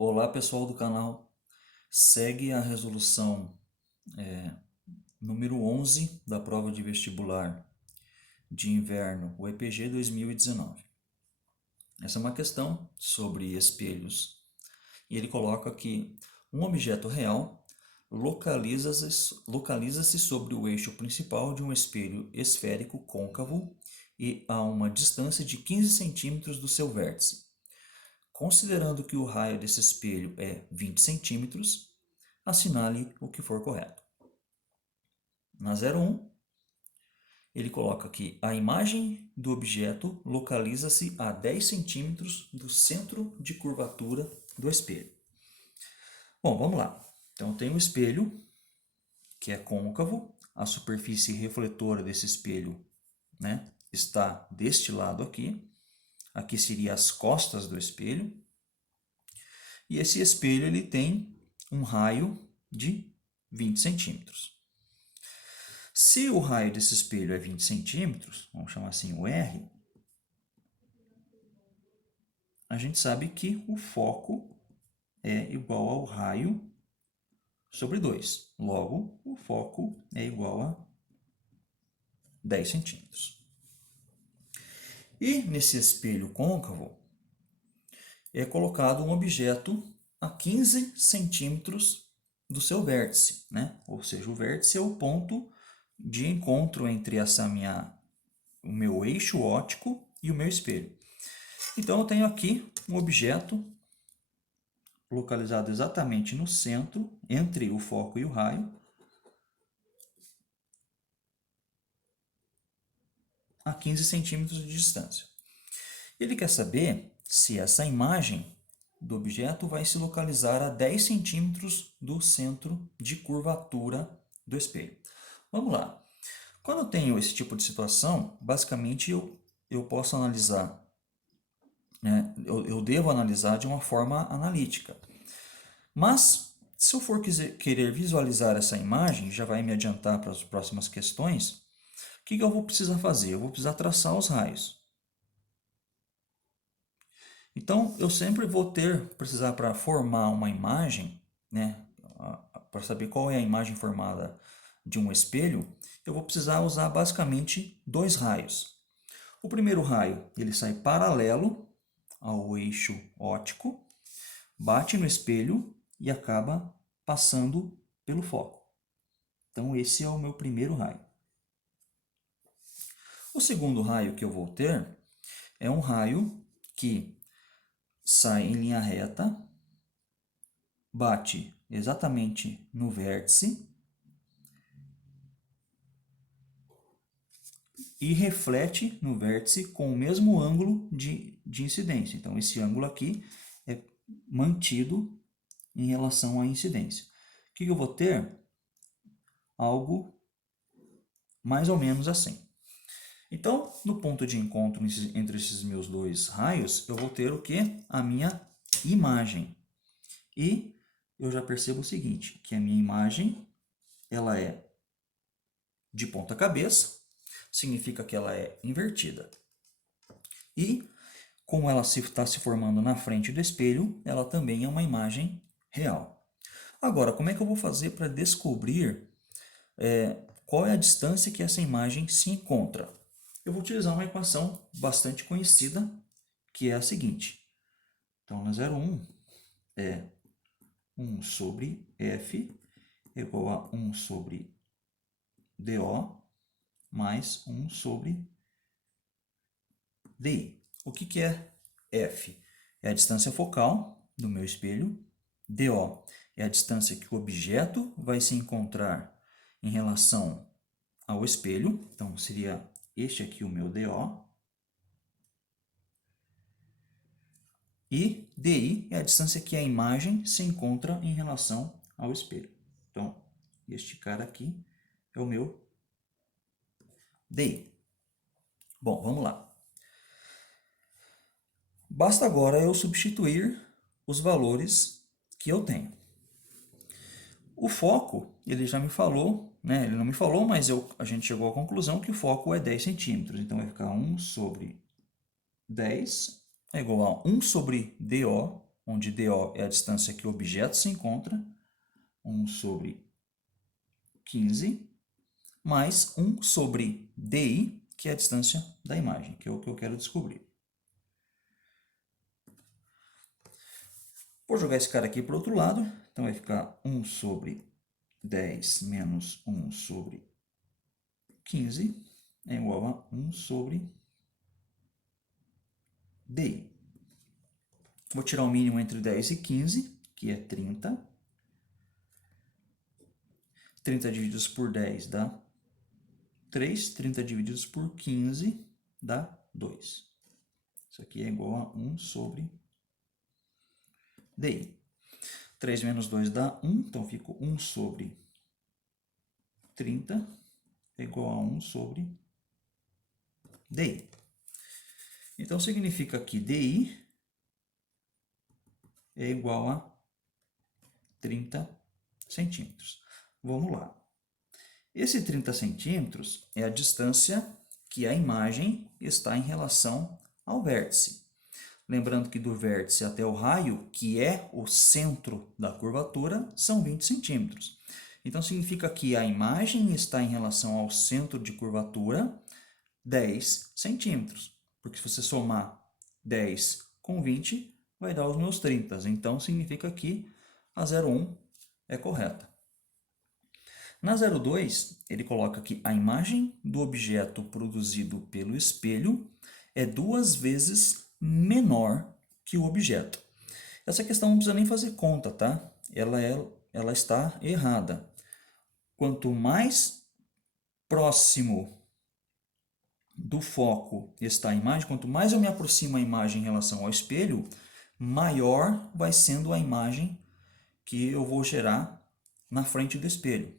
Olá pessoal do canal, segue a resolução número 11 da prova de vestibular de inverno, o EPG 2019. Essa é uma questão sobre espelhos e ele coloca que um objeto real localiza-se sobre o eixo principal de um espelho esférico côncavo e a uma distância de 15 centímetros do seu vértice. Considerando que o raio desse espelho é 20 centímetros, assinale o que for correto. Na 01, ele coloca que a imagem do objeto localiza-se a 10 centímetros do centro de curvatura do espelho. Bom, vamos lá. Então, tem o espelho, que é côncavo, a superfície refletora desse espelho, né, está deste lado aqui. Aqui seria as costas do espelho. E esse espelho ele tem um raio de 20 centímetros. Se o raio desse espelho é 20 centímetros, vamos chamar assim o R, a gente sabe que o foco é igual ao raio sobre 2. Logo, o foco é igual a 10 centímetros. E nesse espelho côncavo é colocado um objeto a 15 centímetros do seu vértice, né? Ou seja, o vértice é o ponto de encontro entre o meu eixo óptico e o meu espelho. Então eu tenho aqui um objeto localizado exatamente no centro, entre o foco e o raio, a 15 centímetros de distância. Ele quer saber se essa imagem do objeto vai se localizar a 10 centímetros do centro de curvatura do espelho. Vamos lá. Quando eu tenho esse tipo de situação, basicamente eu posso analisar, né? Eu devo analisar de uma forma analítica. Mas, se eu for querer visualizar essa imagem, já vai me adiantar para as próximas questões, o que eu vou precisar fazer? Eu vou precisar traçar os raios. Então, eu sempre vou precisar para formar uma imagem, né, para saber qual é a imagem formada de um espelho, eu vou precisar usar basicamente dois raios. O primeiro raio, ele sai paralelo ao eixo óptico, bate no espelho e acaba passando pelo foco. Então, esse é o meu primeiro raio. O segundo raio que eu vou ter é um raio que sai em linha reta, bate exatamente no vértice e reflete no vértice com o mesmo ângulo de incidência. Então, esse ângulo aqui é mantido em relação à incidência. O que eu vou ter? Algo mais ou menos assim. Então, no ponto de encontro entre esses meus dois raios, eu vou ter o que? A minha imagem. E eu já percebo o seguinte, que a minha imagem ela é de ponta cabeça, significa que ela é invertida. E como ela está se formando na frente do espelho, ela também é uma imagem real. Agora, como é que eu vou fazer para descobrir qual é a distância que essa imagem se encontra? Eu vou utilizar uma equação bastante conhecida, que é a seguinte. Então, na 01 é 1 sobre F igual a 1 sobre DO mais 1 sobre DI. O que é F? É a distância focal do meu espelho. DO é a distância que o objeto vai se encontrar em relação ao espelho. Então, seria este aqui o meu DO. E DI é a distância que a imagem se encontra em relação ao espelho. Então, este cara aqui é o meu DI. Bom, vamos lá. Basta agora eu substituir os valores que eu tenho. O foco, ele já me falou, né? Ele não me falou, mas a gente chegou à conclusão que o foco é 10 centímetros. Então, vai ficar 1 sobre 10 é igual a 1 sobre DO, onde DO é a distância que o objeto se encontra, 1 sobre 15, mais 1 sobre DI, que é a distância da imagem, que é o que eu quero descobrir. Vou jogar esse cara aqui para o outro lado, então vai ficar 1 sobre 10 menos 1 sobre 15 é igual a 1 sobre DI. Vou tirar o mínimo entre 10 e 15, que é 30. 30 divididos por 10 dá 3. 30 divididos por 15 dá 2. Isso aqui é igual a 1 sobre DI. 3 menos 2 dá 1, então fica 1 sobre 30 é igual a 1 sobre DI. Então, significa que DI é igual a 30 centímetros. Vamos lá. Esse 30 centímetros é a distância que a imagem está em relação ao vértice. Lembrando que do vértice até o raio, que é o centro da curvatura, são 20 centímetros. Então, significa que a imagem está em relação ao centro de curvatura 10 centímetros. Porque se você somar 10 com 20, vai dar os meus 30. Então, significa que a 01 é correta. Na 02, ele coloca que a imagem do objeto produzido pelo espelho é 2 vezes menor que o objeto. Essa questão não precisa nem fazer conta, tá? Ela está errada. Quanto mais próximo do foco está a imagem, quanto mais eu me aproximo a imagem em relação ao espelho, maior vai sendo a imagem que eu vou gerar na frente do espelho.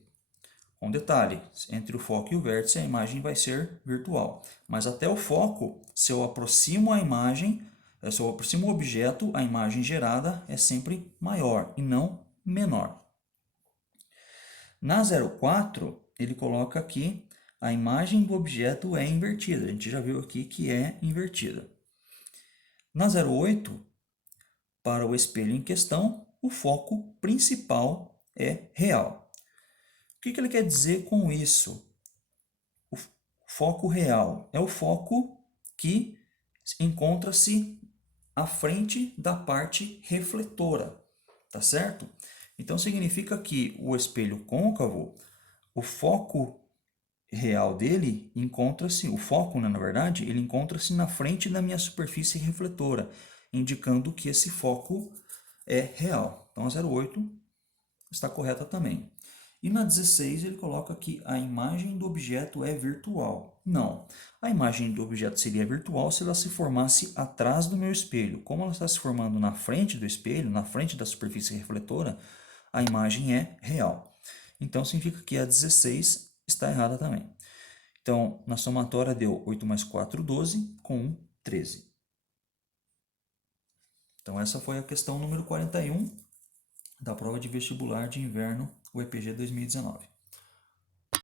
Um detalhe, entre o foco e o vértice a imagem vai ser virtual, mas até o foco, se eu aproximo a imagem, se eu aproximo o objeto, a imagem gerada é sempre maior e não menor. Na 04, ele coloca aqui a imagem do objeto é invertida. A gente já viu aqui que é invertida. Na 08, para o espelho em questão, o foco principal é real. O que ele quer dizer com isso? O foco real é o foco que encontra-se à frente da parte refletora, tá certo? Então significa que o espelho côncavo, o foco real dele encontra-se, o foco, né, na verdade, ele encontra-se na frente da minha superfície refletora, indicando que esse foco é real. Então a 08 está correta também. E na 16 ele coloca que a imagem do objeto é virtual. Não, a imagem do objeto seria virtual se ela se formasse atrás do meu espelho. Como ela está se formando na frente do espelho, na frente da superfície refletora, a imagem é real. Então significa que a 16 está errada também. Então, na somatória deu 8 mais 4, 12, com 1, 13. Então, essa foi a questão número 41 da prova de vestibular de inverno, o EPG 2019.